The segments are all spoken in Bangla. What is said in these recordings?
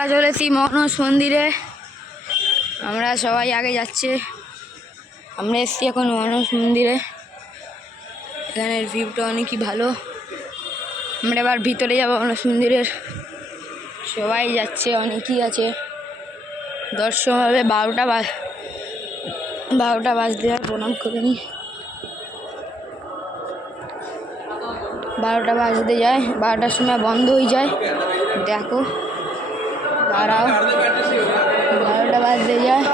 আমরা চলেছি মনস মন্দিরে। আমরা সবাই আগে যাচ্ছে। আমরা এসেছি এখন মনস মন্দিরে। এখানের ভিউটা অনেকই ভালো। আমরা এবার ভিতরে যাবো মনস মন্দিরের। সবাই যাচ্ছে, অনেকেই আছে। দর্শন হবে 12টা বাজতে যায়। প্রণাম করে নি। 12টা বাজতে যায়, 12টার সময় বন্ধ হয়ে যায়। দেখো দাঁড়াও, 12টা বাজতে যায়।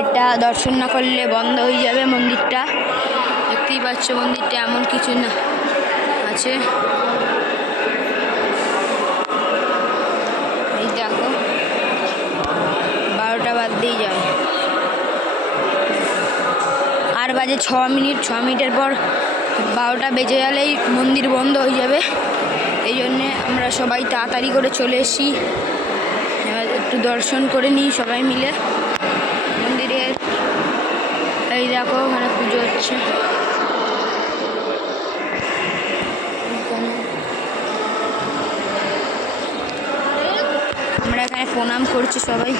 এটা দর্শন না করলে বন্ধ হয়ে যাবে মন্দিরটা। দেখতেই পাচ্ছ মন্দিরটা এমন কিছু না আছে। এই দেখো 12টা বাজতেই যায়। আর বাজে 6 মিনিট। 6 মিনিটের পর 12টা বেজে গেলেই মন্দির বন্ধ হয়ে যাবে। এই জন্যে আমরা সবাই তাড়াতাড়ি করে চলে এসেছি। এবার একটু দর্শন করে নিই সবাই মিলে মন্দিরের। এই দেখো ওখানে পুজো হচ্ছে। আমরা এখানে প্রণাম করছি সবাই।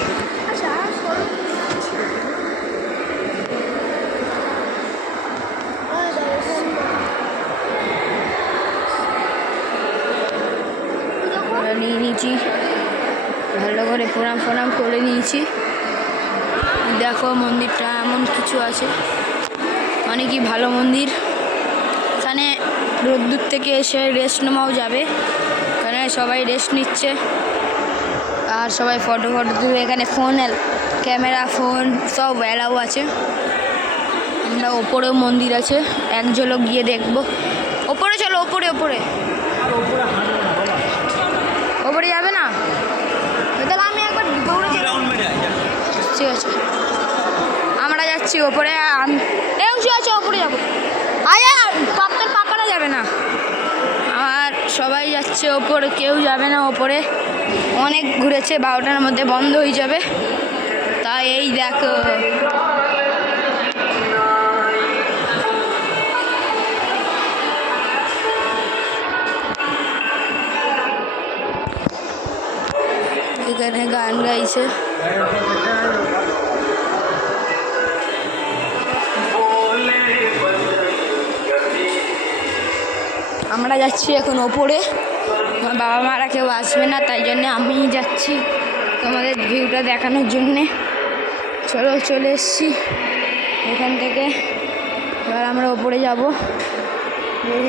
নিয়ে নিয়েছি, ভালো করে প্রণাম করে নিয়েছি। দেখো মন্দিরটা এমন কিছু আছে, অনেকই ভালো মন্দির। এখানে রোদ্দুর থেকে এসে রেস্ট নেওয়াও যাবে। এখানে সবাই রেস্ট নিচ্ছে আর সবাই ফটো তুলে। এখানে ক্যামেরা ফোন সব অ্যালাউ আছে। আমরা ওপরেও মন্দির আছে, এক ঝলক গিয়ে দেখবো। ওপরে চলো, ওপরে যাবে না? তাহলে আমি একবার দৌড়ে যাই। ঠিক আছে, আমরা যাচ্ছি ওপরে। অংশু আছে, ওপরে যাবো। তোর পাপারা যাবে না। আর সবাই যাচ্ছে ওপরে, কেউ যাবে না ওপরে। অনেক ঘুরেছে, 12টার মধ্যে বন্ধ হয়ে যাবে। তাই এই দেখো এখানে গান গাইছে। আমরা যাচ্ছি এখন ওপরে। আমার বাবা মারা কেউ আসবে না, তাই জন্য আমিই যাচ্ছি তোমাদের ভিউটা দেখানোর জন্যে। চলে এসছি এখান থেকে। এবার আমরা ওপরে যাবো।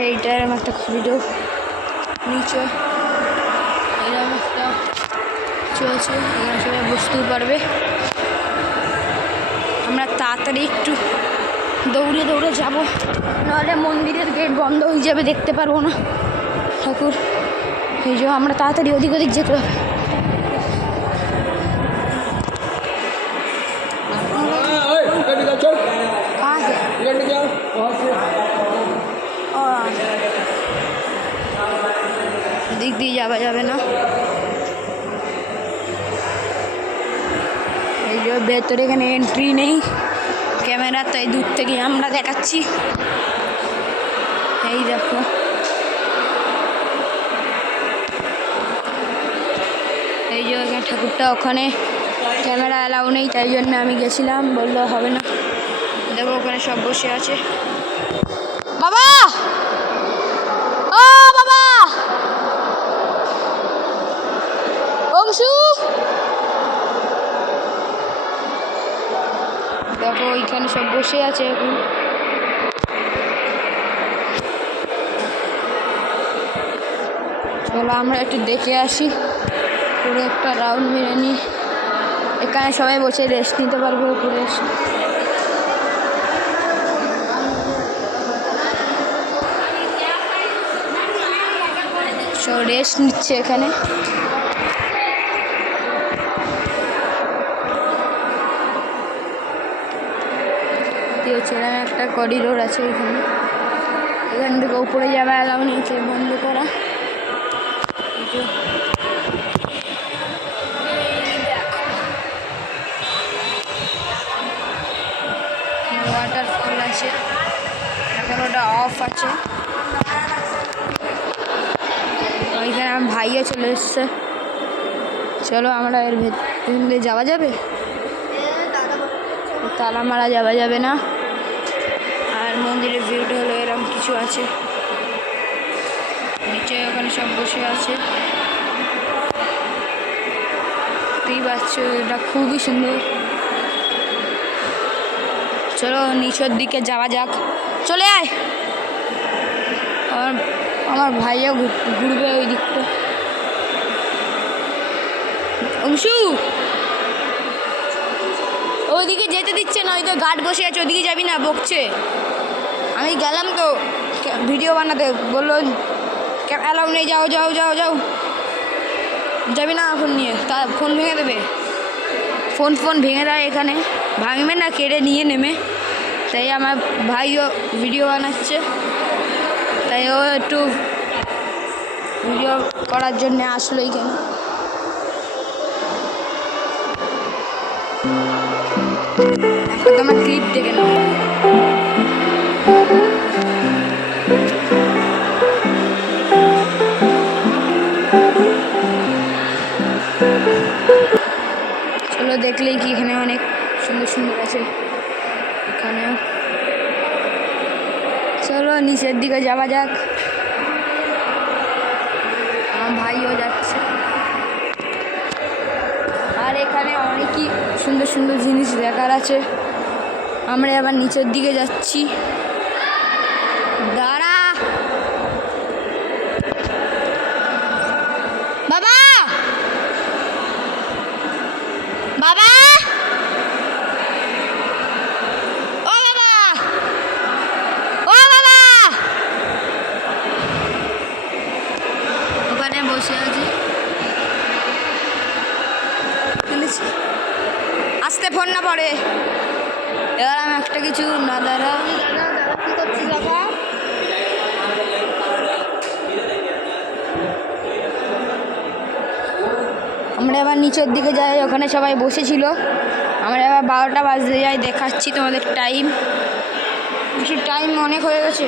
এইটার একটা ভিডিও নিচে এরকম একটা চলছে, এখানে সবাই বুঝতেও পারবে। আমরা তাড়াতাড়ি একটু দৌড়ে যাব, নাহলে মন্দিরের গেট বন্ধ হয়ে যাবে, দেখতে পারবো না ঠাকুর। এই জন্য আমরা তাড়াতাড়ি ওদিক যেতে হবে। দিক দিয়ে যাওয়া যাবে না। এই যে ভেতরে এখানে এন্ট্রি নেই ক্যামেরা, তাই দূর থেকে আমরা দেখাচ্ছি। এই দেখো এই যে ওখানে ঠাকুরটা, ওখানে ক্যামেরা অ্যালাউ নেই, তাই জন্য আমি গেছিলাম, বললো হবে না। দেখো ওখানে সব বসে আছে। বাবা, ও বাবা, অংশু দেখো ওইখানে সব বসে আছে এখন। চলো আমরা একটু দেখে আসি, পুরো একটা রাউন্ড মেরে নিই। এখানে সবাই বসে রেস্ট নিতে পারবে উপরে এসে। সব রেস্ট নিচ্ছে এখানে। এরকম একটা করিডোর আছে এখানে। এখান থেকে উপরে যাওয়া এলাও নিচে বন্ধ করা। ওয়াটারফল আছে, এখন ওটা অফ আছে। ওইখানে আমার ভাইও চলে এসছে। চলো আমরা এর ভেতরে যাওয়া যাবে? তালা মারা যাওয়া যাবে না। আর মন্দিরের ভিউটা হলো এরকম কিছু আছে, নিচে ওখানে সব বসে আছে, দেখতেই পাচ্ছ, এটা খুবই সুন্দর। চলো নিচের দিকে যাওয়া যাক, চলে আয়। আমার ভাইও ঘুরবে ওই দিকটা। অংশু ওইদিকে যেতে দিচ্ছে না, ওই তো গার্ড বসে আছে, ওইদিকে যাবি না, বকছে। আমি গেলাম তো ভিডিও বানাতে, বললো অ্যালাউ নেই, যাও যাও যাও যাও, যাবি না ফোন নিয়ে, তা ফোন ভেঙে দেবে। ফোন ভেঙে দেয় এখানে, ভাঙবে না, কেড়ে নিয়ে নেমে। তাই আমার ভাইও ভিডিও বানাচ্ছে, তাই ও একটু ভিডিও করার জন্যে আসলো এইখানে। একটা তোমার ক্লিপ দেখে নাও। চলো দেখলেই কি এখানে অনেক সুন্দর সুন্দর আছে এখানে। চলো নিচের দিকে যাওয়া যাক, আমার ভাইও যাচ্ছে। আর এখানে অনেকই সুন্দর সুন্দর জিনিস দেখার আছে। আমরা আবার নিচের দিকে যাচ্ছি। দাঁড়া বাবা, বাবা, ও বাবা, ও বাবা, ওখানে বসে আছি। আসতে ফোন না পড়ে। এবার আমি একটা কিছু না, দাদা কি করছিস বাবা? আমরা এবার নিচের দিকে যাই, ওখানে সবাই বসেছিল। আমরা এবার 12টা বাজতে যাই, দেখাচ্ছি তোমাদের টাইম। টাইম অনেক হয়ে গেছে।